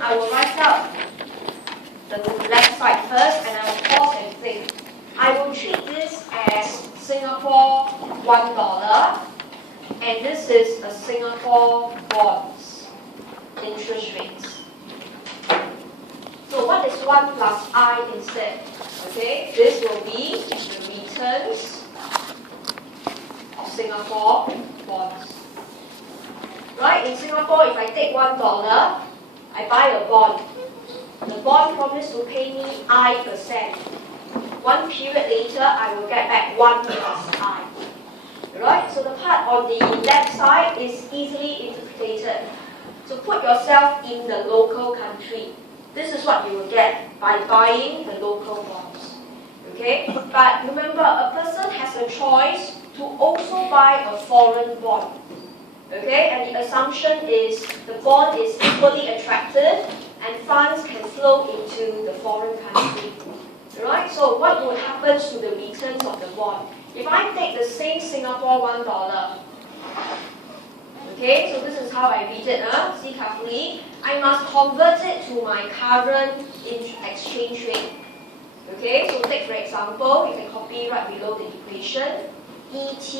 I will write out the left side first and I will pause and think. I will treat this as Singapore $1 and this is a Singapore bonds interest rates. So what is 1 plus I instead? Okay, this will be the returns of Singapore bonds. Right, in Singapore, if I take $1, I buy a bond. The bond promised to pay me I%. 1 period later, I will get back 1 plus I. Right, so the part on the left side is easily interpreted. So put yourself in the local country. This is what you will get by buying the local bonds. Okay, but remember, a person has a choice to also buy a foreign bond. Okay, and the assumption is the bond is equally attractive and funds can flow into the foreign country. Right, so what would happen to the returns of the bond? If I take the same Singapore $1, okay, so this is how I read it, see carefully. I must convert it to my current exchange rate. Okay, so take for example, you can copy right below the equation. ET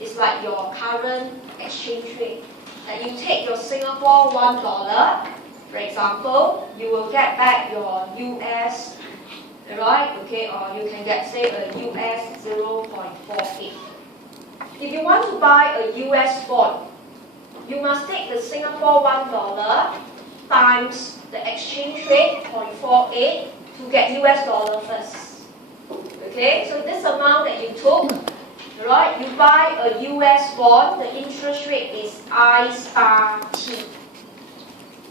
is like your current exchange rate. And you take your Singapore $1, for example, you will get back your US, right? Okay, or you can get say a US 0.48. If you want to buy a US bond, you must take the Singapore $1 times the exchange rate 0.48 to get US dollar first. Okay, so this amount that you took, right, you buy a US bond, the interest rate is I*T.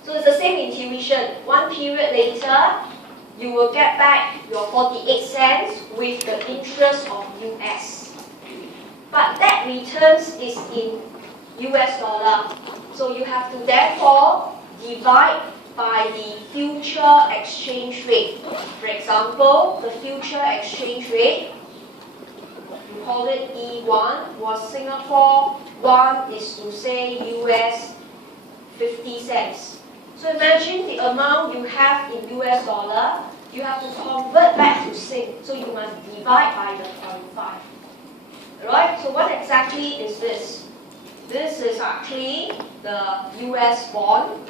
So it's the same intuition. 1 period later, you will get back your 48 cents with the interest of US. But that returns is in US dollar. So you have to therefore divide by the future exchange rate. For example, the future exchange rate, you call it E1, was Singapore 1 is to say US 50 cents. So imagine the amount you have in US dollar, you have to convert back to Sing. So you must divide by the 0.5. Right? So what exactly is this? This is actually the US bond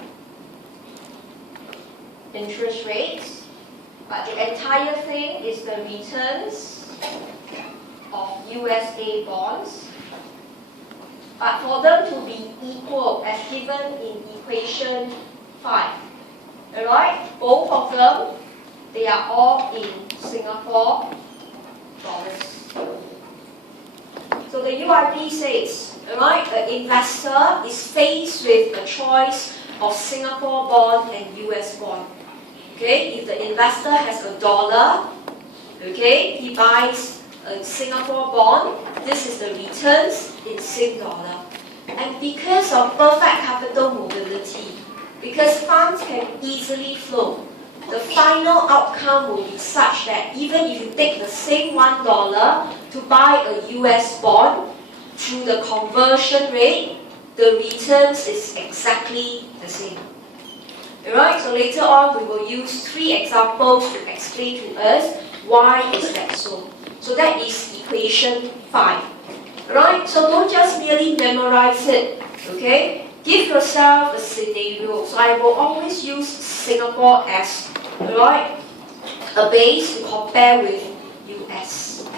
interest rates, but the entire thing is the returns of USA bonds. But for them to be equal as given in equation 5, alright, both of them, they are all in Singapore dollars. So the UIP says, alright, the investor is faced with a choice of Singapore bond and US bond. Okay, if the investor has $1, okay, he buys a Singapore bond, this is the returns in Sing dollar. And because of perfect capital mobility, because funds can easily flow, the final outcome will be such that even if you take the same $1 to buy a US bond, through the conversion rate, the returns is exactly the same. Alright, so later on we will use 3 examples to explain to us why is that so. So that is equation 5. Alright, so don't just merely memorize it, okay? Give yourself a scenario. So I will always use Singapore as, alright, a base to compare with US.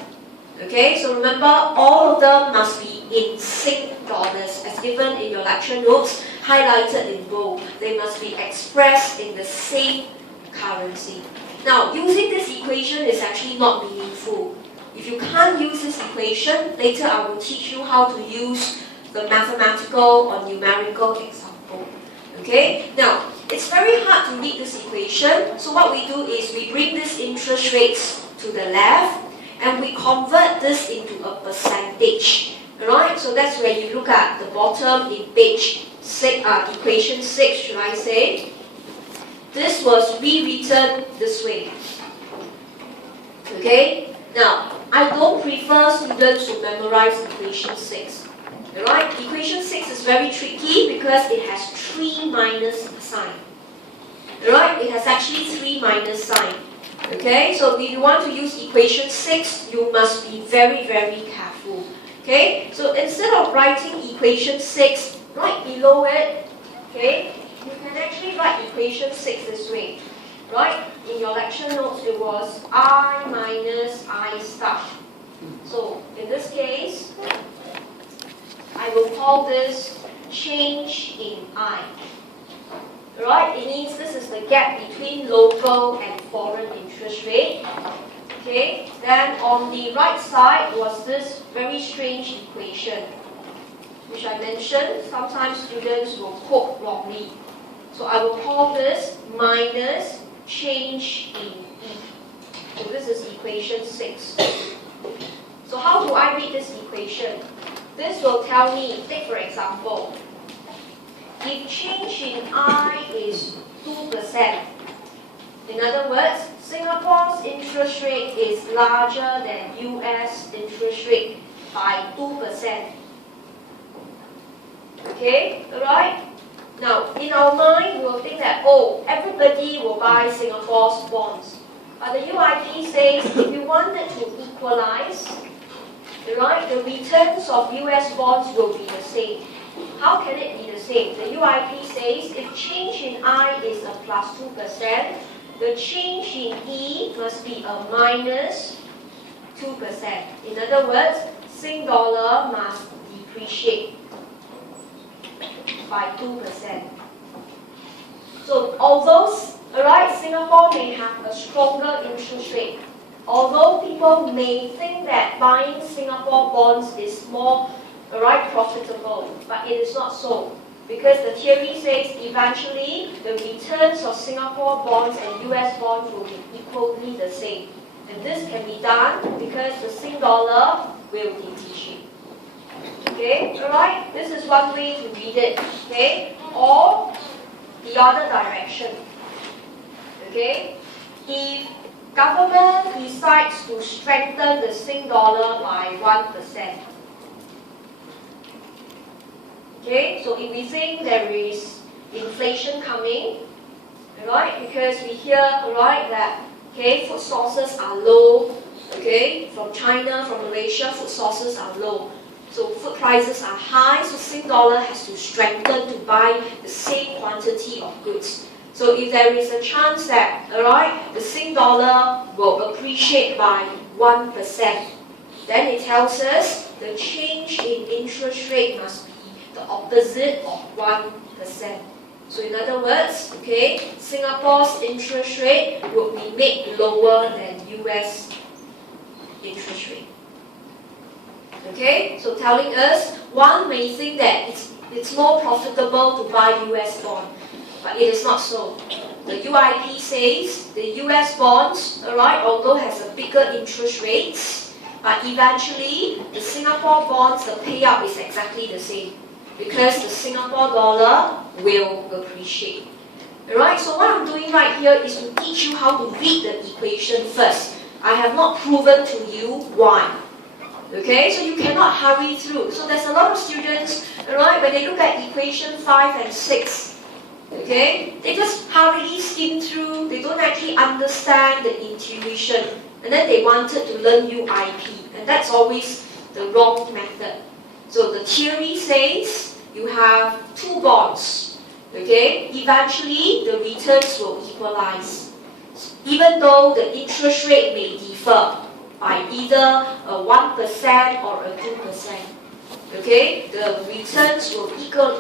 Okay, so remember all of them must be in Sing dollars as given in your lecture notes, highlighted in bold. They must be expressed in the same currency. Now, using this equation is actually not meaningful. If you can't use this equation, later I will teach you how to use the mathematical or numerical example. Okay? Now, it's very hard to read this equation, so what we do is we bring these interest rates to the left and we convert this into a percentage. Alright, so that's where you look at the bottom in page 6, equation 6, should I say. This was rewritten this way. Okay? Now, I don't prefer students to memorize equation 6. Alright, equation 6 is very tricky because it has 3 minus sign. right, it has actually 3 minus sign. Okay, so if you want to use equation 6, you must be very, very careful. Okay, so instead of writing equation 6 right below it, okay, you can actually write equation 6 this way. Right, in your lecture notes it was I minus I star. So in this case, I will call this change in I. Right, it means this is the gap between local and foreign interest rate. Okay, then on the right side was this very strange equation, which I mentioned sometimes students will quote wrongly. So I will call this minus change in E. So this is equation 6. So how do I read this equation? This will tell me, take for example, if change in I is 2%, in other words, Singapore's interest rate is larger than US interest rate by 2%. Okay, alright? Now, in our mind, we'll think that, oh, everybody will buy Singapore's bonds. But the UIP says if you wanted to equalize, right, the returns of US bonds will be the same. How can it be the same? The UIP says if change in I is a plus 2%, the change in E must be a minus 2%. In other words, Sing dollar must depreciate by 2%. So although, alright, Singapore may have a stronger interest rate, although people may think that buying Singapore bonds is more profitable, but it is not so. Because the theory says eventually the returns of Singapore bonds and US bonds will be equally the same. And this can be done because the Sing dollar will depreciate. Okay, alright? This is one way to read it. Okay? Or the other direction. Okay? If government decides to strengthen the Sing dollar by 1%. Okay, so if we think there is inflation coming, right? Because we hear, right, that food sources are low. Okay, from China, from Malaysia, food sources are low. So food prices are high, so Sing dollar has to strengthen to buy the same quantity of goods. So if there is a chance that, the Sing dollar will appreciate by 1%, then it tells us the change in interest rate must be the opposite of 1%. So in other words, Singapore's interest rate would be made lower than US interest rate. Okay, so telling us one may think that it's more profitable to buy US bond, but it is not so. The UIP says the US bonds, although has a bigger interest rates, but eventually the Singapore bonds, the payout is exactly the same because the Singapore dollar will appreciate. Alright, so what I'm doing right here is to teach you how to read the equation first. I have not proven to you why. Okay, so you cannot hurry through. So there's a lot of students, when they look at equation 5 and 6, they just hurriedly skim through, they don't actually understand the intuition, and then they wanted to learn UIP, and that's always the wrong method. So the theory says you have two bonds, eventually the returns will equalize, even though the interest rate may differ by either a 1% or a 2%. The returns will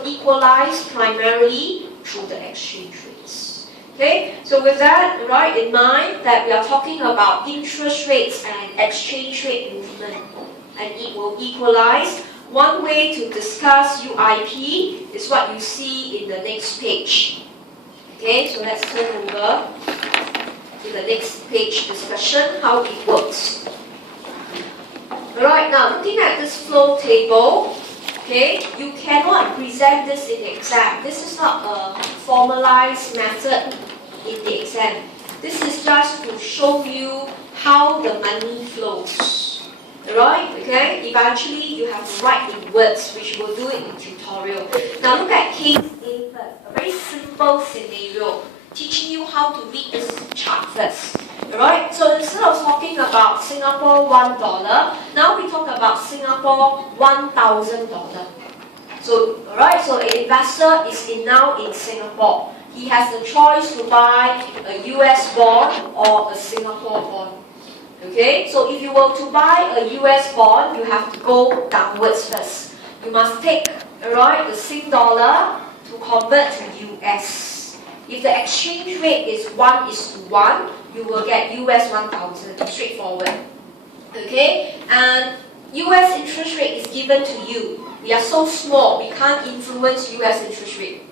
equalize primarily through the exchange rates. So with that in mind that we are talking about interest rates and exchange rate movement, and it will equalize. One way to discuss UIP is what you see in the next page. So let's turn over to the next page discussion, how it works. Alright, now looking at this flow table, you cannot present this in the exam. This is not a formalized method in the exam. This is just to show you how the money flows. Alright, eventually you have to write in words, which we'll do it in tutorial. Now look at case A first, a very simple scenario. teaching you how to read this chart first. Alright, so instead of talking about Singapore $1, now we talk about Singapore $1,000. So, alright, so an investor is now in Singapore. He has the choice to buy a US bond or a Singapore bond. Okay, so if you were to buy a US bond, you have to go downwards first. You must take, alright, the Sing dollar to convert to US. If the exchange rate is 1:1, you will get US 1,000, straightforward. Okay, and US interest rate is given to you. We are so small, we can't influence US interest rate.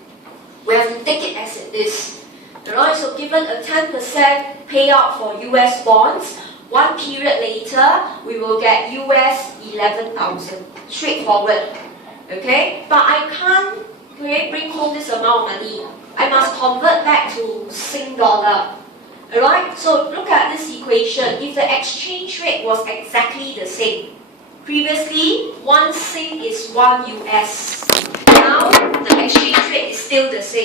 We have to take it as it is. Alright, so given a 10% payout for US bonds, one period later, we will get US 11,000. Straightforward. Okay? But I can't bring home this amount of money. I must convert back to Sing dollar. Alright? So look at this equation. If the exchange rate was exactly the same, previously, 1 Sing is 1 US. Now, the exchange rate is still the same.